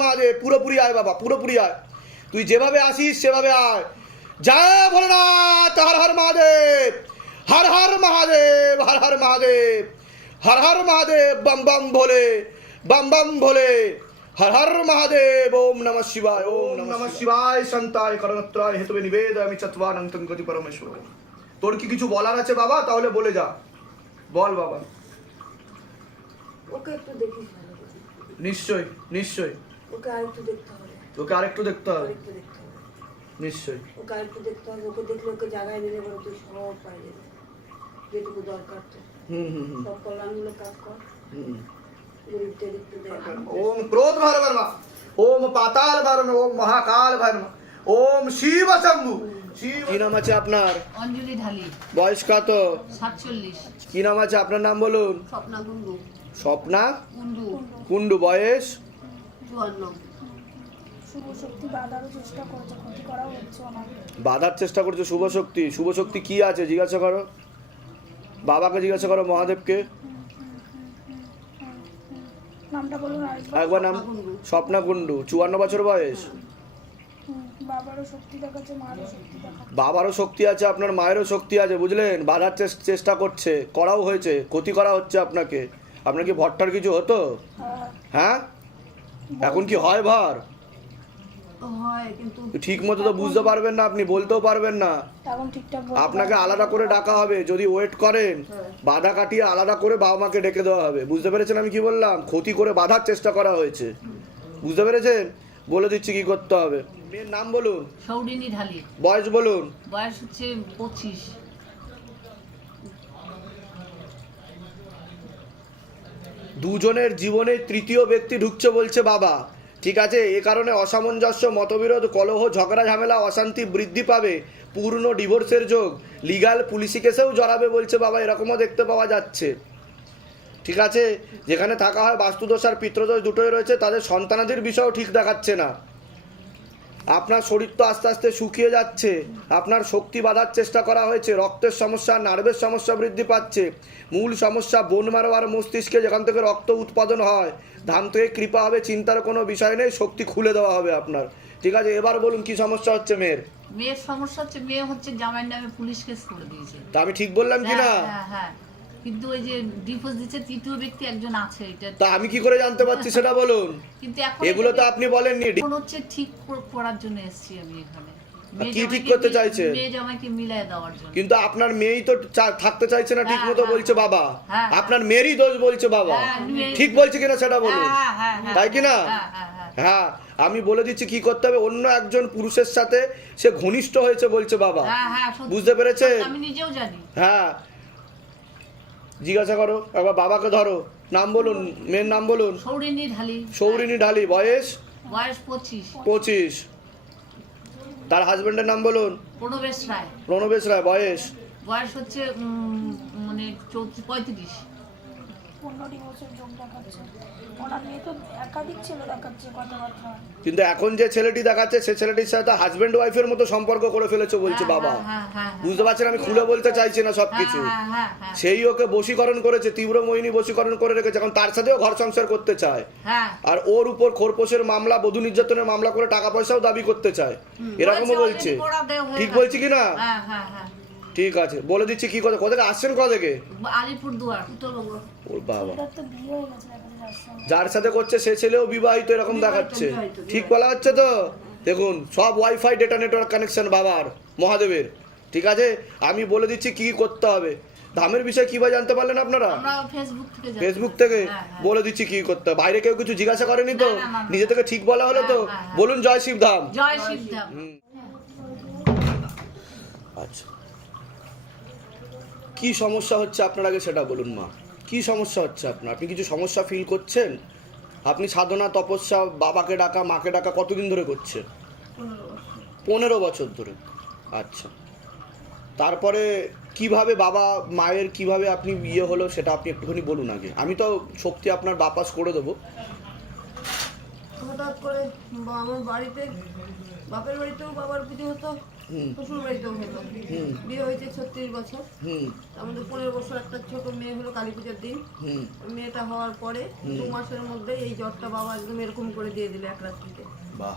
মহাদেব। পুরোপুরি আয় বাবা, পুরোপুরি আয়। তুই যেভাবে আসিস সেভাবে আয়। জয় ভোলেনাথ, হর হর মহাদেব, হর হর মহাদেব, হর হর মহাদেব, হর হর মহাদেব, বম বম ভোলে, বম বম ভোলে, হর হর মহাদেব। ওম নমঃ শিবায়, ওম নমঃ শিবায়। সন্তায় করণত্রায় হেতু নিবেদয়ামি চত্বারং গতি পরমেশ্বর। তোর কি কিছু বলার আছে বাবা? তাহলে বলে যা, বল বাবা। ওকে একটু দেখিস। নিশ্চয় নিশ্চয়, ওকে আরেকটু দেখতে হবে। তোকে আরেকটু দেখতে হবে, আরেকটু দেখতে হবে। নিশ্চয়। ওকে আরেকটু দেখতে হবে। ওকে দেখলে ওকে জায়গায় নিলে বলে তুই সব পাই যাবে, যেটুকু দরকার তো। সব কল্যাণমূলক কাজ কর। গরিবদের একটু দেখ। ओम क्रोध भर वर्मा, ओम पाताल भरम, ओम महाकाल भरम, ओम शिव शंभु। কি নাম আছে আপনার? অঞ্জলি ঢালি, বয়স কত? 47। কি নাম আছে আপনার? নাম বলুন। স্বপ্না কুন্ডু, স্বপ্না কুন্ডু, কুন্ডু। বয়স 54। শুভ শক্তি বাধারও চেষ্টা করছে, ক্ষতি করা হচ্ছে আমার। বাধার চেষ্টা করছে শুভ শক্তি। শুভ শক্তি কি আছে জিজ্ঞাসা করো, বাবাকে জিজ্ঞাসা করো, মহাদেবকে। নামটা বলুন আরেকবার। একবার নাম। স্বপ্না কুন্ডু, 54 বছর বয়স। বাবারও শক্তি দেখাচ্ছে, মারও শক্তি দেখাচ্ছে। বাবারও শক্তি আছে, আপনার মায়েরও শক্তি আছে, বুঝলেন? বাধার চেষ্টা করছে, করাও হয়েছে, ক্ষতি করা হচ্ছে আপনাকে। আপনার কি ভরটার কিছু হতো? হ্যাঁ, এখন কি হয় ভর? হয় কিন্তু ঠিক মতো তো বুঝতে পারবেন না, আপনি বলতেও পারবেন না। এখন ঠিকঠাক আপনাকে আলাদা করে ডাকা হবে, যদি ওয়েট করেন বাধা কাটিয়ে আলাদা করে বাবা মাকে ডেকে দেওয়া হবে। বুঝতে পেরেছেন আমি কি বললাম? ক্ষতি করে বাধার চেষ্টা করা হয়েছে, বুঝতে পেরেছেন? বলে দিচ্ছি কি করতে হবে। মেয়ের নাম বলুন। সৌরিনী ঢালি, বয়স বলুন। বয়স হচ্ছে 25। দুজনের জীবনে তৃতীয় ব্যক্তি ঢুকছে বলছে বাবা। ঠিক আছে, এ কারণে অসামঞ্জস্য, মতবিরোধ, কলহ, ঝগড়া, ঝামেলা, অশান্তি বৃদ্ধি পাবে, পূর্ণ ডিভোর্সের যোগ, লিগাল পুলিশি কেসেও জড়াবে বলছে বাবা। এরকমও দেখতে পাওয়া যাচ্ছে। ঠিক আছে, যেখানে থাকা হয় বাস্তুদোষ আর পিতৃদোষ দুটোই রয়েছে, তাদের সন্তানাদির বিষয়ও ঠিক দেখাচ্ছে না। আপনার শরীর তো আস্তে আস্তে শুকিয়ে যাচ্ছে, আপনার শক্তি বাঁধার চেষ্টা করা হয়েছে, রক্তের সমস্যা, নার্ভের সমস্যা বৃদ্ধি পাচ্ছে। মূল সমস্যা বোন ম্যারো আর মস্তিষ্কে, যেখান থেকে রক্ত উৎপাদন হয়। ধাম থেকে কৃপা হবে, চিন্তার কোনো বিষয় নেই, শক্তি খুলে দেওয়া হবে আপনার। ঠিক আছে, এবার বলুন কি সমস্যা হচ্ছে মেয়ের? মেয়ের সমস্যা হচ্ছে, মেয়ে হচ্ছে জামাইয়ের নামে পুলিশ কেস করে দিয়েছে। তা আমি ঠিক বললাম কি না? হ্যাঁ হ্যাঁ, কিন্তু ওই যে ডিভোর্স দিচ্ছে তৃতীয় ব্যক্তি একজন আছে, এটা তা আমি কি করে জানতে পারছি সেটা বলুন। কিন্তু এখন এগুলো তো আপনি বলেননি। এখন হচ্ছে ঠিক করার জন্য এসেছি আমি এখানে। কি ঠিক করতে চাইছে? মেয়ে জামাইকে মিলাই দেওয়ার জন্য। কিন্তু আপনার মেয়েই তো থাকতে চাইছে না ঠিক মতো, বলছে বাবা। হ্যাঁ, আপনার মেয়েরই দোষ বলছে বাবা। হ্যাঁ, ঠিক বলছে কিনা সেটা বলুন, হ্যাঁ, তাই কিনা? হ্যাঁ, আমি বলে দিচ্ছি কি করতে হবে। অন্য একজন পুরুষের সাথে সে ঘনিষ্ঠ হয়েছে বলছে বাবা। বুঝতে পেরেছে? আমি নিজেও জানি। হ্যাঁ, জিজ্ঞাসা করো একবার বাবাকে। ধরো, নাম বলুন, মেয়ের নাম বলুন। সৌরিনী ঢালি। সৌরিনী ঢালি। বয়স 25। 25। তার হাজবেন্ডের নাম বলুন। প্রণবেশ রায়। প্রণবেশ রায়। বয়স হচ্ছে মানে 35। 15 বছর যোগ দেখাচ্ছে। ওনার মেয়ে তো একাধিক ছেলে দেখাচ্ছে কথাবার্তা। কিন্তু এখন যে ছেলেটি দেখাচ্ছে সে ছেলেটির সাথে হাজবেন্ড ওয়াইফের মতো সম্পর্ক করে ফেলেছে বলছে বাবা। বুঝতে পারছেন? আমি খুলে বলতে চাইছি না সবকিছু। সেই ওকে বশীকরণ করেছে, তীব্র মোহিনী বশীকরণ করে রেখেছে। এখন তার সাথেও ঘর সংসার করতে চায়, আর ওর উপর খোরপোশের মামলা, বধূ নির্যাতনের মামলা করে টাকা পয়সাও দাবি করতে চায়। এরকমও বলছে। ঠিক বলছি কি না? ঠিক আছে, বলে দিচ্ছি কি কথা। কোথা থেকে আসছেন? কোথা থেকে? আলিপুরদুয়ার, উত্তরবঙ্গ। ওর বাবা, এটা তো বিয়ে হয়ে গেছে এখন। যার সাথে করছে সে ছেলেও বিবাহিত, এরকম দেখাচ্ছে। ঠিক বলা হচ্ছে তো? দেখুন, সব ওয়াইফাই ডেটা নেটওয়ার্ক কানেকশন বাবার, মহাদেবের। ঠিক আছে, আমি বলে দিচ্ছি কি করতে হবে। ধামের বিষয়ে কিভাবে জানতে পারলেন আপনারা? ফেসবুক থেকে। বলে দিচ্ছি কি করতে হবে। বাইরে কেউ কিছু জিজ্ঞাসা করেনি তো? নিজে থেকে ঠিক বলা হলো তো? বলুন জয় শিবধাম। জয় শিবধাম। আচ্ছা, কি সমস্যা হচ্ছে আপনার আগে সেটা বলুন মা। কি সমস্যা হচ্ছে আপনার? আপনি কিছু সমস্যা ফিল করছেন? আপনি সাধনা, তপস্যা, বাবাকে ডাকা, মাকে ডাকা কতদিন ধরে করছেন? 15 বছর ধরে। আচ্ছা, তারপরে কিভাবে বাবা মায়ের কিভাবে আপনি ইয়ে হলো সেটা আপনি একটুখানি বলুন আগে। আমি তো শক্তি আপনার বাপাস করে দেবো। হঠাৎ করে আমার বাড়িতে, বাপের বাড়িতেও বাবার পুজো হতো, শ্বশুর বাড়িতেও হতো। বিয়ে হয়েছে 36 বছর, আমাদের 15 বছর একটা ছোট মেয়ে হলো কালী পুজোর দিন। মেয়েটা হওয়ার পরে 2 মাসের মধ্যে এই জ্বরটা বাবা একদম এরকম করে দিয়ে দিল এক রাত্রিতে। বাহ।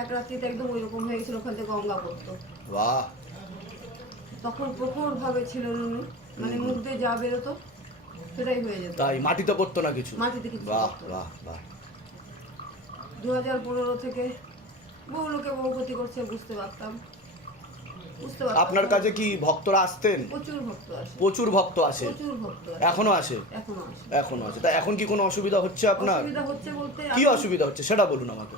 এক রাত্রিতে একদম ওইরকম হয়ে গেছিল, ওখান থেকে গঙ্গা পড়তো। বাহ। তখন প্রখর ভাবে ছিল নুনু, মানে মুখ দিয়ে যা বেরোতো সেটাই হয়ে যেত, তাই মাটিতে পড়তো না কিছু? মাটিতে কিছু বাহ পড়তো না। বাহ বাহ। 2015 থেকে বহু লোকে বহু ক্ষতি করছে, বুঝতে পারতাম। আপনার কাছে কি ভক্তরা আসতেন? প্রচুর ভক্ত আসে, প্রচুর ভক্ত আসে? প্রচুর ভক্ত আসে, এখনো আসে? এখনো আসে। এখনো আছে। তা এখন কি কোনো অসুবিধা হচ্ছে আপনার? অসুবিধা হচ্ছে বলতে কি এখন অসুবিধা হচ্ছে সেটা বলুন আমাকে।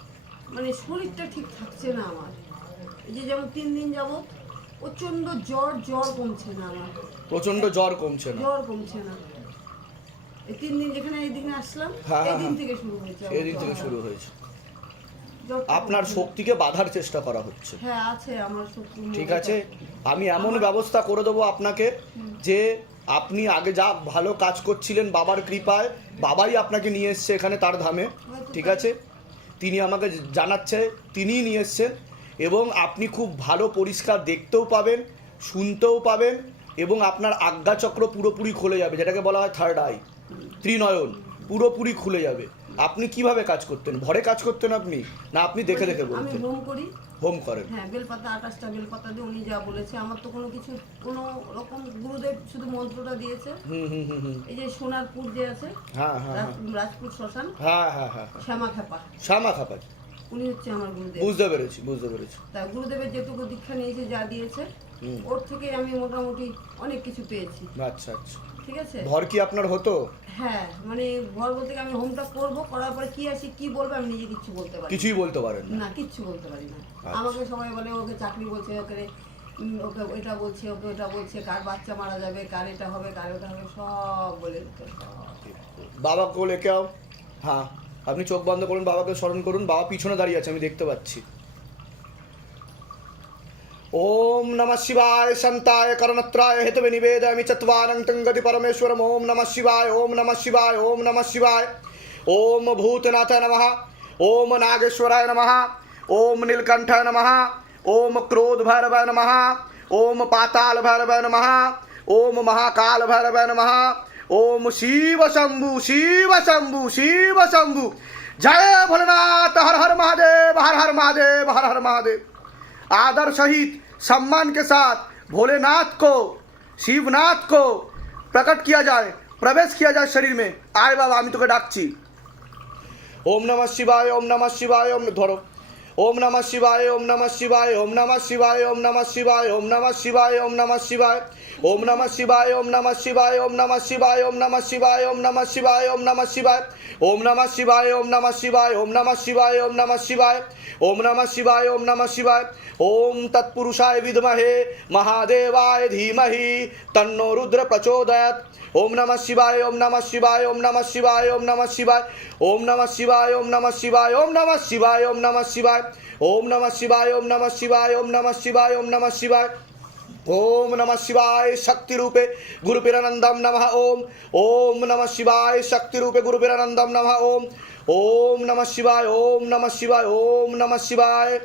মানে শরীরটা ঠিক থাকছে না আমার। এই যে যেমন 3 দিন যাবত প্রচন্ড জ্বর কমছে না আমার, প্রচন্ড জ্বর কমছে না? জ্বর কমছে না। এই 3 দিন যেখানে এই দিনে আসলাম, হ্যাঁ, এই দিন হ্যাঁ। থেকে শুরু হয়েছে এই দিন থেকে শুরু হয়েছে। জ্বরটা আপনার কমছে না। শক্তিকে বাধার চেষ্টা করা হচ্ছে। হ্যাঁ আছে আমার শক্তি। ঠিক আছে, আমি এমন ব্যবস্থা করে দেবো আপনাকে যে আপনি আগে যা ভালো কাজ করছিলেন বাবার কৃপায়, বাবাই আপনাকে নিয়ে এসছে এখানে তার ধামে। ঠিক আছে, তিনি আমাকে জানাচ্ছে তিনিই নিয়ে এসছেন, এবং আপনি খুব ভালো পরিষ্কার দেখতেও পাবেন, শুনতেও পাবেন, এবং আপনার আজ্ঞাচক্র পুরোপুরি খুলে যাবে, যেটাকে বলা হয় থার্ড আই, ত্রিনয়ন পুরোপুরি খুলে যাবে। আপনি কিভাবে কাজ করতেন? ভরে কাজ করতেন আপনি, না আপনি দেখে দেখে আমি বলতেন? হোম করি। হোম করেন? হ্যাঁ, বেলপাতা 28টা বেলপাতা দিয়ে উনি যা বলেছে, আমার তো কোনো কিছু কোনো রকম, গুরুদেব শুধু মন্ত্রটা দিয়েছে। এই যে সোনারপুর যে আছে, হ্যাঁ হ্যাঁ হ্যাঁ রাজপুর শ্মশান, হ্যাঁ হ্যাঁ হ্যাঁ হ্যাঁ। শ্যামা খেপা, শ্যামা খাপাজ, উনি হচ্ছে আমার গুরুদেব। বুঝতে পেরেছি বুঝতে পেরেছি। তা গুরুদেবের যেটুকু দীক্ষা নিয়েছে, যা দিয়েছে, ওর থেকে আমি মোটামুটি অনেক কিছু পেয়েছি। আচ্ছা আচ্ছা। ঠিক আছে। ভর কি আপনার হতো? হ্যাঁ, মানে ঘর বলতে আমি হোমটা করবো, করার পরে কি আসি কি বলবো আমি নিজে কিচ্ছু বলতে পারি কিছুই বলতে পারেন না? না, কিচ্ছু বলতে পারি না। আচ্ছা। আমাকে সবাই বলে ওকে চাকরি বলছে, ওকে ওকে এটা বলছে, ওকে ওটা বলছে, কার বাচ্চা মারা যাবে, কার এটা হবে, কার ওটা হবে, সব বলে দিত, সব। বাবা को लेके आओ। হ্যাঁ, আপনি চোখ বন্ধ করুন, বাবাকে স্মরণ করুন। বাবা পিছনে দাঁড়িয়ে আছে, আমি দেখতে পাচ্ছি। ओम नमः शिवाय शांताय करणत्राय हेतवे निवेदयामि चत्वारं तंगति परमेश्वरम। ओम नमः शिवाय, ओम नमः शिवाय, ओम नमः शिवाय। ओम भूतनाथाय नमः, ओम नागेश्वराय नमः, ओम नीलकंठाय नमः, ओम क्रोध भैरवाय नमः, ओम पाताल भैरवाय नमः, ओम महाकाल भैरवाय नमः, ओम शिव शंभु शिव शंभु शिव शंभु। जय भोलेनाथ, हर हर महादेव, हर हर महादेव, हर हर महादेव। आदर सहित सम्मान के साथ भोलेनाथ को, शिवनाथ को प्रकट किया जाए, प्रवेश किया जाए शरीर में। आए बाबा, আমি তোকে ডাকছি। ओम नमः शिवाय, ओम नमः शिवाय, ओम धरो। ओम नमः शिवाय, ओम नमः शिवाय, ओम नमः शिवाय, ओम नमः शिवाय, ओम नमः शिवाय, ओम नमः शिवाय, ओम नमः शिवाय, ओम नमः शिवाय, ओम नमः शिवाय, ओम नमः शिवाय, ओम नमः शिवाय, ओम नमः शिवाय, ओम नमः शिवाय, ओम नमः शिवाय, ओम नमः शिवाय, ओम नमः शिवाय, ओम नमः शिवाय, ओम नमः शिवाय। ओम तत्पुरुषाय विद्महे महादेवाय धीमहि तन्नो रुद्र प्रचोदयात्। ओम नमः शिवाय, ओम नमः शिवाय, ओम नमः शिवाय, ओम नमः शिवाय, ओम नमः शिवाय, ओम नमः शिवाय, ओम नमः शिवाय, ओम नमः शिवाय, ओम नमः शिवाय, ओम नमः शिवाय, ओम नमः शिवाय, ओम नमः शिवाय। ओम नमः शिवाय शक्ति रूपे गुरुपिरानंदम नमः। ओम ओम नमः शिवाय शक्ति रूपे गुरुपिरानंदम नमः। ओम ओम नमः शिवाय, ओम नमः शिवाय, ओम नमः शिवाय।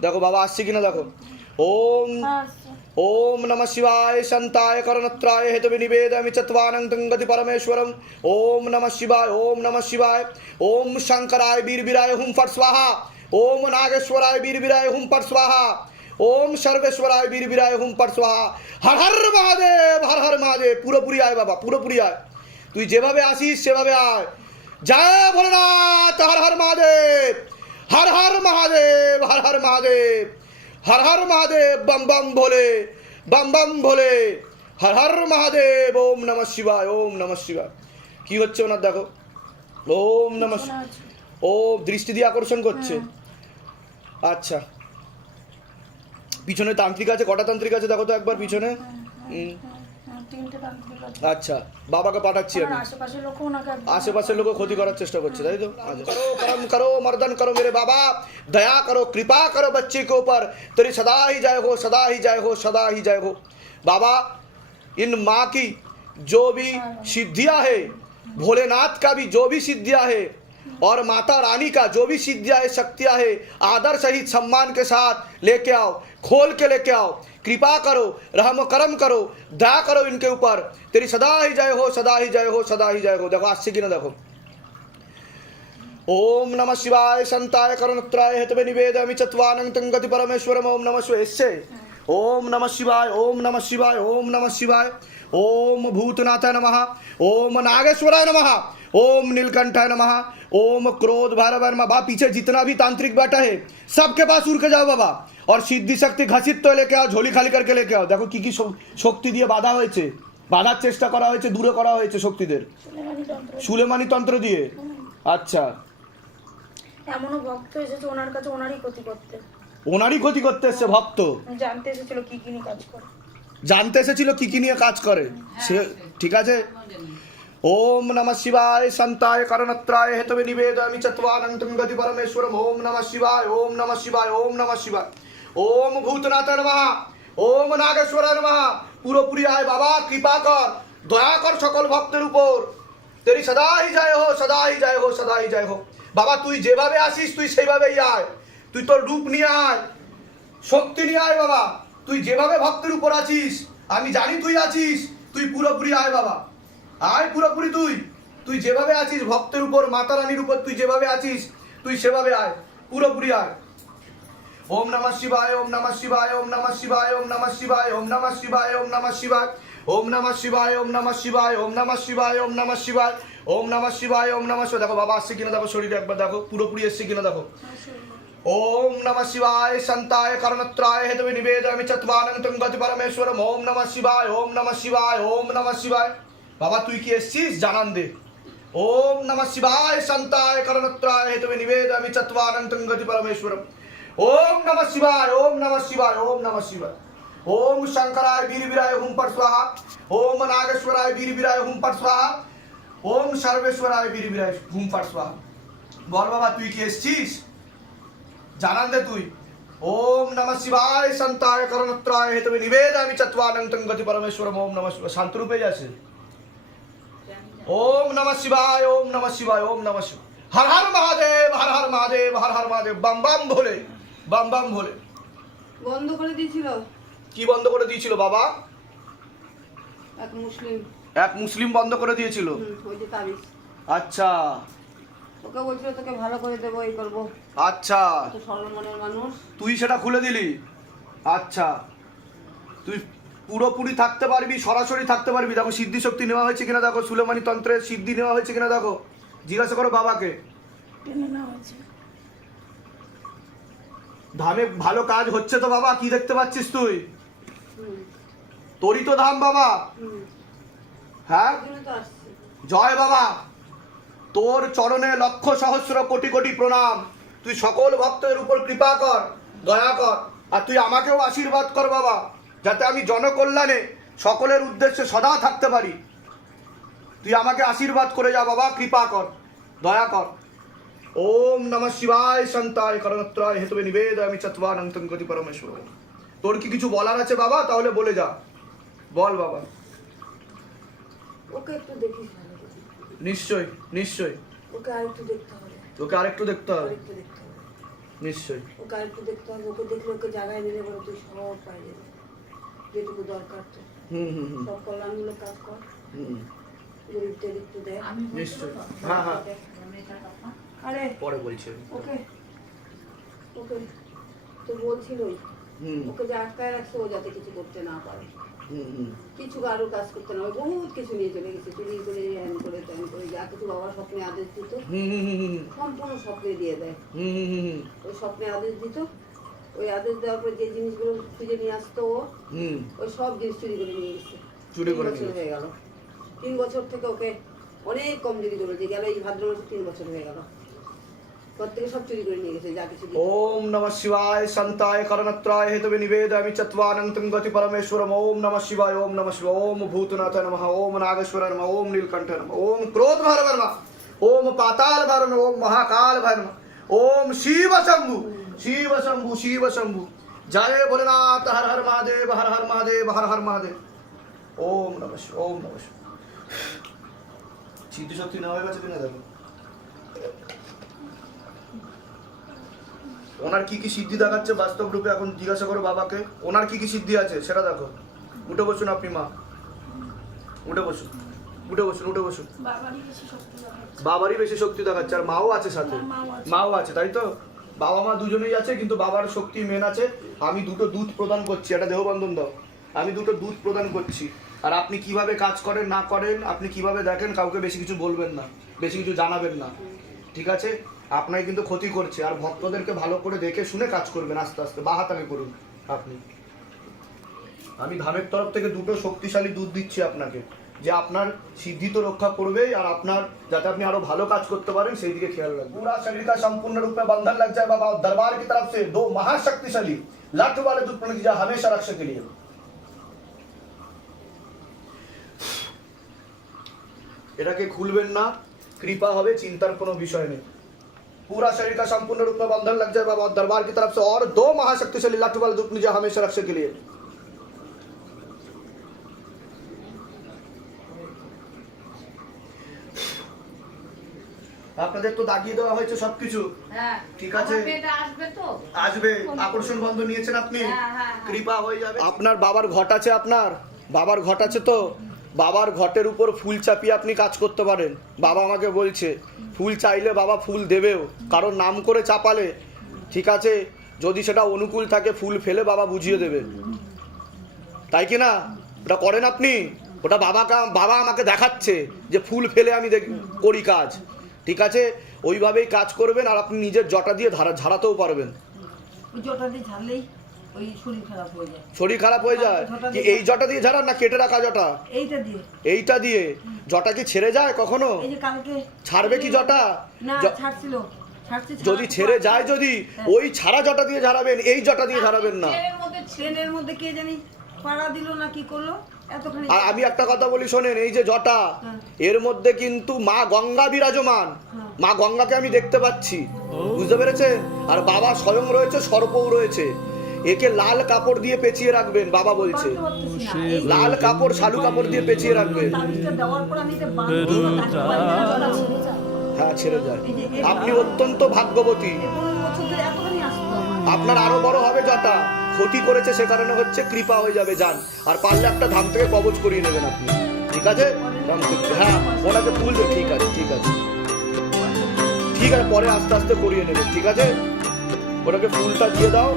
देखो बाबा আসছে কিনা দেখো। ओम ओम नमः शिवाय शांताय करणत्राय हेतवे निवेदयामि चत्वारं तंगति परमेश्वरम। ओम नमः शिवाय, ओम नमः शिवाय। ओम शंकराय वीरवीराय हुम फट स्वाहा। ओम नागेश्वराय वीरवीराय हुम फट स्वाहा। ओम सर्वेश्वराय वीरवीराय हुम फट स्वाहा। हर हर महादेव, हर हर महादेव। পুরোপুরি আয় বাবা, পুরোপুরি আয়। তুই যেভাবে আসিস সেভাবে আয়। জয় ভোলেনাথ, হর হর মহাদেব, हर हर महादेव, हर हर महादेव, हर हर महादेव। बम बम भोले, बम बम भोले, हर हर महादेव। ओम नमः शिवाय, ओम नमः शिवाय। কি হচ্ছে ওনার দেখো। ওম নমঃ, ও দৃষ্টি দিয়ে আকর্ষণ করছে। আচ্ছা, পিছনে তান্ত্রিক আছে, কটা তান্ত্রিক আছে দেখো তো একবার পিছনে। আচ্ছা, বাবাকে পাঠাচ্ছি আমি। আশেপাশের লোক ক্ষতি করার চেষ্টা করছে, তাই তো? करो कर्म करो मर्दन करो मेरे बाबा, दया करो कृपा करो बच्चे के ऊपर, तेरी सदा ही जय हो, सदा ही जय हो, सदा ही जय हो। बाबा, इन माँ की जो भी सिद्धियाँ है, भोलेनाथ का भी जो भी सिद्धियाँ है, और माता रानी का जो भी सिद्धियाँ है, शक्तियाँ है, आदर सहित सम्मान के साथ लेके आओ, खोल के लेके आओ, कृपा करो, रहम करम करो, दया करो इनके ऊपर। तेरी सदा ही जय हो, सदा ही जय हो, सदा ही जय हो। देखो आज से की ना देखो। ओम नमः शिवाय संताय करुणत्राय हेतवे निवेदयामि चत्वानंतं गति परमेश्वरम। ओम नमः शिवाय। इससे ओम नमः शिवाय, ओम नमः शिवाय, ओम नमः शिवाय, ओम भूतनाथाय नमः, ओम नागेश्वराय नमः, ओम नीलकंठाय नमः, ओम क्रोध भैरवाय नमः। बाबा पीछे जितना भी तांत्रिक बैठा है सबके पास उड़ के जाओ बाबा, और सिद्धि शक्ति घासित तो लेके आओ, झोली खाली करके लेके आओ। देखो কি শক্তি দিয়ে বাধা হয়েছে, বাধার চেষ্টা করা হয়েছে, দূরে করা হয়েছে শক্তিদের সুলেমানি তন্ত্র দিয়ে। আচ্ছা, এমনও ভক্ত এসেছে ওনার কাছে ওনারই ক্ষতি করতে, ওনারই ক্ষতি করতে এসছে ভক্ত, জানতে এসেছিল কি কি নিয়ে কাজ করে, জানতে এসেছিল কি কি নিয়ে কাজ করে সে। ঠিক আছে। ओम नमः शिवाय संताय करणत्राय हेतवे निवेदयामि चत्वारंतं गति परमेश्वरम। ओम नमः शिवाय, ओम नमः शिवाय, ओम नमः शिवाय, ओम भूतनाथाय नमः, ओम नागेश्वराय नमः। পুরোপুরি আয় বাবা, কৃপা কর, দয়া কর সকল ভক্তের উপর। তেরি সদা হি জয় হো, সদা হি জয় হো, সদা হি জয় হো। বাবা তুই যেভাবে আসিস তুই সেইভাবেই আয়, তুই তোর রূপ নিয়ে আয়, শক্তি নিয়ে আয় বাবা। তুই যেভাবে ভক্তের উপর আছিস আমি জানি তুই আছিস, তুই পুরোপুরি আয় বাবা, আয় পুরোপুরি। তুই তুই যেভাবে আছিস ভক্তের উপর, মাতা রানীর উপর তুই যেভাবে আছিস তুই সেভাবে আয়, পুরোপুরি আয়। ओम नमः शिवाय, ओम नमः शिवाय, ओम नमः शिवाय, ओम नमः शिवाय, ओम नमः शिवाय, ओम नमः शिवाय, ओम नमः शिवाय, ओम नमः शिवाय, ओम नमः शिवाय, ओम नमः शिवाय, ओम नमः शिवाय, ओम नमः शिवाय। देखो बाबा আসছে কিনা দেখো, শরীরে একবার দেখো পুরোপুরি এসছে কিনা দেখো। ओम नमः शिवाय संताय करणत्राय हेतवे निवेदयामि चत्वारंतं गति परमेश्वरम। ओम नमः शिवाय, ओम नमः शिवाय, ओम नमः शिवाय। बाबा তুই কি এসছিস জানান দে। ओम नमः शिवाय संताय करणत्राय हेतवे निवेदयामि चत्वारंतं गति परमेश्वरम। ओम नमः शिवाय, ओम नमः शिवाय, ओम नमः शिवाय। ओम शंकराय वीरवीराय हुम पर स्वाहा, ओम नागेश्वराय वीरवीराय हुम पर स्वाहा, ओम सर्वेश्वराय वीरवीराय हुम पर स्वाहा। बोल बाबा তুই কি এসছিস জানান দে তুই। ओम नमः शिवाय संताय करणत्राय हेतवे निवेदयामि चत्वारंतं गति परमेश्वरम। ओम नमः शिवाय। শান্ত রূপে যাচ্ছে। ओम नमः शिवाय, ओम नमः शिवाय, ओम नमः शिवाय। हर हर महादेव, हर हर महादेव, हर हर महादेव। बम बम भोले, बम बम भोले। বন্ধ করে দিয়েছিল কি বন্ধ করে দিয়েছিল বাবা? এক মুসলিম। এক মুসলিম বন্ধ করে দিয়েছিল। ওই যে তাবিজ। আচ্ছা ওকে বলছিল তোকে ভালো করে দেবো, এই করবো। আচ্ছা, তো সরল মনের মানুষ। তুই সেটা খুলে দিলি। আচ্ছা, তুই পুরোপুরি থাকতে পারবি, সরাসরি থাকতে পারবি। দেখো সিদ্ধি শক্তি নেওয়া হয়েছে কিনা দেখো, সুলেমানি তন্ত্রের সিদ্ধি নেওয়া হয়েছে কিনা দেখো, জিজ্ঞাসা করো বাবাকে। টেনে নেওয়া হয়েছে। ধামে ভালো কাজ হচ্ছে তো বাবা, কি দেখতে পাচ্ছিস তুই? হুম, তোরই তো ধাম বাবা। হুম। হ্যাঁ, ওই জন্য তো আসছে। জয় বাবা, তোর চরণে লক্ষ সহস্র কোটি কোটি প্রণাম। তুই সকল ভক্তের উপর কৃপা কর, দয়া কর, আর তুই আমাকেও আশীর্বাদ কর বাবা, যাতে আমি জনকল্যাণে সকলের উদ্দেশ্যে সদা থাকতে পারি। তুই আমাকে আশীর্বাদ করে যা বাবা, কৃপা কর, দয়া কর। ओम नमः शिवाय संताय करणत्राय हेतवे निवेदयामि चत्वारंतं गति परमेश्वरम। তোর কি কিছু বলার আছে বাবা? তাহলে বলে যা, বল বাবা। ওকে একটু দেখিস ভালো করে। নিশ্চয় নিশ্চয়, ওকে আরেকটু দেখতে হবে, তোকে আরেকটু দেখতে হবে। আরেকটু দেখতে হবে, নিশ্চয়। ওকে আরেকটু দেখতে হবে। ওকে দেখলে ওকে জায়গায় নিলে বলে তুই সব পাই যাবে, যেটুকু দরকার তো। হুম হুম হুম সব কল্যাণমূলক কাজ কর, হুম, গরিবদের একটু দেখ। আমি বলতে নিশ্চয়। পারবো? হ্যাঁ হ্যাঁ, মেয়েটার কথা। আরে পরে বলছি। ওকে ওকে তো বলছিলই, হুম ওকে যে আটকায় রাখছে ও যাতে কিছু করতে না পারে, হুম হুম কিছু কারো কাজ করতে না হয়। বহুত কিছু নিয়ে চলে গেছে, চুরি করে, হ্যান করে, ত্যান করে, যা কিছু বাবার স্বপ্নে আদেশ দিত হুম হুম হুম হুম সম্পূর্ণ স্বপ্নে দিয়ে দেয়। হুম হুম হুম ওই স্বপ্নে আদেশ দিত, ওই আদেশ দেওয়ার পর যে জিনিসগুলো খুঁজে নিয়ে আসতো ও, হুম ওই সব জিনিস চুরি করে নিয়ে গেছে। চুরি করে 3 বছর নিয়ে হয়ে গেল। 3 বছর থেকে ওকে অনেক কমজোরি করেছে। গেল এই ভাদ্র মাসে 3 বছর হয়ে গেল। প্রত্যেকে সব চুরি করে নিয়ে গেছে যা কিছু দিত। ओम नमः शिवाय संताय करणत्राय हेतवे निवेदयामि चत्वारंतं गति परमेश्वरम। ओम नमः शिवाय, ओम नमः शिवाय, ओम भूतनाथाय नमः, ओम नागेश्वराय नमः, ओम नीलकंठाय नमः, ओम क्रोध भैरवाय नमः, ओम पाताल भैरवाय नमः, ओम महाकाल भैरवाय नमः, ओम शिव शंभु, शिव शंभु, शिव शंभु। जय भोलेनाथ, हर हर महादेव, हर हर महादेव, हर हर महादेव। ओम नमः शिवाय, ओम नमः शिवाय। সিদ্ধি শক্তি নেওয়া হয়ে গেছে কিনা দেখো। ওনার কি কি সিদ্ধি দেখাচ্ছে বাস্তব রূপে এখন জিজ্ঞাসা করো বাবাকে, ওনার কি কি সিদ্ধি আছে সেটা দেখো। উঠে বসুন আপনি মা, উঠে বসুন, উঠে বসুন, উঠে বসুন। বাবারই বেশি শক্তি দেখাচ্ছে। বাবারই বেশি শক্তি দেখাচ্ছে, আর মাও আছে সাথে। মাও আছে। মাও আছে, তাই তো? বাবা মা দুজনেই আছে, কিন্তু বাবার শক্তি মেন আছে। আমি দুটো দুধ প্রদান করছি, এটা দেহবন্ধন দাও। আমি দুটো দুধ প্রদান করছি, আর আপনি কিভাবে কাজ করেন না করেন, আপনি কিভাবে দেখেন, কাউকে বেশি কিছু বলবেন না, বেশি কিছু জানাবেন না, ঠিক আছে? আপনাকে কিন্তু ক্ষতি করছে, আর ভক্তদেরকে ভালো করে দেখে শুনে কাজ করবেন, আস্তে আস্তে বাহাতালে করুন আপনি। আমি ধামের তরফ থেকে দুটো শক্তিশালী দুধ দিচ্ছি আপনাকে, যে আপনার সিদ্ধি তো রক্ষা করবেই, আর আপনার যাতে আপনি আরো ভালো কাজ করতে পারেন সেই দিকে খেয়াল রাখবেন। पूरा शरीर का संपूर्ण रूप में बंधन लग जाए बाबा, दरबार की तरफ से 2 महाशक्तिशाली लाठ वाले दूध प्रणाली जा हमेशा रक्षा के लिए। এটাকে খুলবেন না, কৃপা হবে, চিন্তার কোনো বিষয় নেই। पूरा शरीर का संपूर्ण रूप में बंधन लग जाए बाबा, दरबार की तरफ से और 2 महाशक्तिशाली लाठ वाले दूध प्रणाली जा हमेशा रक्षा के लिए। আপনাদের তো দাগিয়ে দেওয়া হয়েছে সবকিছু, হ্যাঁ ঠিক আছে? আমার মেয়েটা আসবে তো? আসবে। আকর্ষণ বন্ধ নিয়েছেন আপনি, হ্যাঁ, হ্যাঁ, হ্যাঁ। কৃপা হয়ে যাবে। আপনার বাবার ঘট আছে, আপনার বাবার ঘট আছে তো? বাবার ঘটের উপর ফুল চাপিয়ে আপনি কাজ করতে পারেন। বাবা আমাকে বলছে ফুল চাইলে বাবা ফুল দেবেও, কারণ নাম করে চাপালে, ঠিক আছে? যদি সেটা অনুকূল থাকে ফুল ফেলে বাবা বুঝিয়ে দেবে, তাই কি না? ওটা করেন আপনি? ওটা বাবা আমাকে দেখাচ্ছে যে ফুল ফেলে আমি করি কাজ, ঠিক আছে? ওইভাবেই কাজ করবেন, আর আপনি নিজের জটা দিয়ে ঝাড়াতেও পারবেন। ওই জটা দিয়ে ঝাড়লেই ওই শরীর খারাপ হয়ে যায়। শরীর খারাপ হয়ে যায় কি এই জটা দিয়ে ঝাড়ান, না কেটে রাখা জটা? এইটা দিয়ে। এইটা দিয়ে জটা কি ছেড়ে যায় কখনো? এই যে কালকে ছাড়বে কি জটা? না জ- ছাড়ছিল, ছাড়ছে। যদি ছেড়ে যায়, যদি ওই ছাড়া জটা দিয়ে ঝাড়াবেন, এই জটা দিয়ে ঝাড়াবেন না। ট্রেনের মধ্যে ট্রেনের মধ্যে কে জানি পাড়া দিল না কি করলো এতখানি। আর আমি একটা কথা বলি শোনেন, এই যে জটা, হ্যাঁ। এর মধ্যে কিন্তু মা গঙ্গা বিরাজমান। হ্যাঁ। মা গঙ্গাকে আমি দেখতে পাচ্ছি, বুঝতে পেরেছেন? আর বাবা স্বয়ং রয়েছে, সর্পও রয়েছে। একে লাল কাপড় দিয়ে পেঁচিয়ে রাখবেন, বাবা বলছে। বাঁধতে পারতেছি না। এই লাল কাপড়, শালু কাপড় দিয়ে পেঁচিয়ে রাখবেন। তাবিজটা দেওয়ার পর আমি যে বাঁধবো না, তাকে পারি না, জটা ছেড়ে যায়। হ্যাঁ, ছেড়ে যায়। এই যে আপনি অত্যন্ত ভাগ্যবতী। 15 বছর ধরে এতখানি আসতো আমার। আপনার আরো বড় হবে জটা। ক্ষতি করেছে সে কারণে হচ্ছে, কৃপা হয়ে যাবে, যান। আর পারলে একটা ধাম থেকে কবচ করিয়ে নেবেন আপনি, ঠিক আছে? ধাম থেকে, হ্যাঁ, ওনাকে ফুল দেবে, ঠিক আছে, ঠিক আছে, ঠিক আছে, পরে আস্তে আস্তে করিয়ে নেবেন, ঠিক আছে? ওটাকে ফুলটা দিয়ে দাও,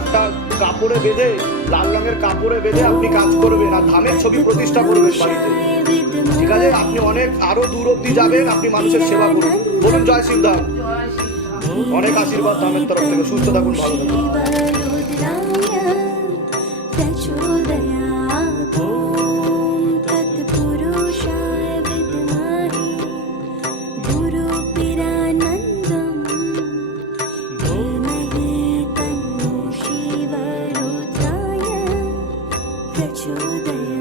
একটা কাপড়ে বেঁধে, লাল রঙের কাপড়ে বেঁধে আপনি কাজ করবেন, আর ধামের ছবি প্রতিষ্ঠা করবেন বাড়িতে, ঠিক আছে? আপনি অনেক আরো দূর অব্দি যাবেন, আপনি মানুষের সেবা করুন। বলুন জয় শিবধাম। জয় শ্রী রাম। অনেক আশীর্বাদ ধামের তরফ থেকে। সুস্থ থাকুন, ভালো থাকুন। प्रचोदयात्।